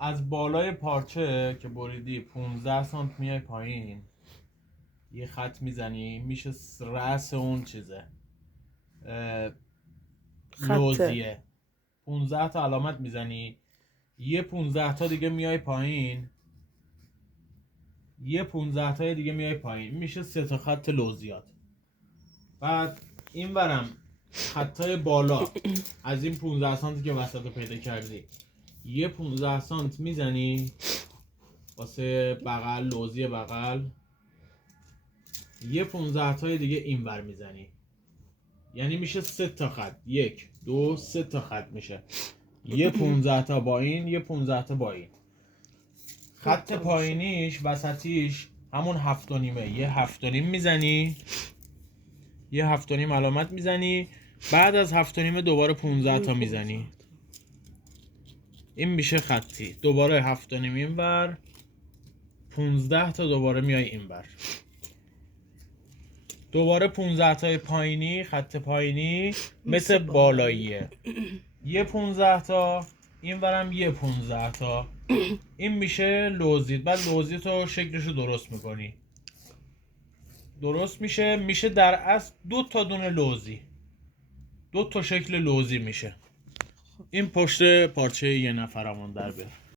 از بالای پارچه که بریدی 15 سانت میای پایین، یه خط میزنی میشه رأس اون چیزه، خطه. لوزیه. 15 تا علامت میزنی، یه 15 تا دیگه میای پایین، یه 15 تا دیگه میای پایین، میشه 3 تا خط لوزیات. بعد این برم خطای بالا از این 15 سانتی که وسط رو پیدا کردی یه 15 سانت میزنی واسه بغل، لوزی بغل، یه 15 تای دیگه این ور میزنی، یعنی میشه 3 تا خط، 1 2 3 تا خط میشه، یه 15 تا با این، یه 15 تا با این. خط پایینیش وسطیش همون 7 و نیمه، یه 7 و نیم میزنی، یه 7 و نیم علامت میزنی، بعد از 7 و نیمه دوباره 15 تا میزنی، این میشه خطی. دوباره 7 و نیم این ور، 15 تا دوباره میای این ور، دوباره 15 تای پایینی، خط پایینی مثل بالاییه، یه 15 تا این ورم، یه 15 تا، این میشه لوزید. بعد لوزید رو شکلشو درست میکنی، درست میشه در اصل 2 تا دونه لوزی، 2 تا شکل لوزی میشه. این پشت پارچه یه نفرمون در بیار.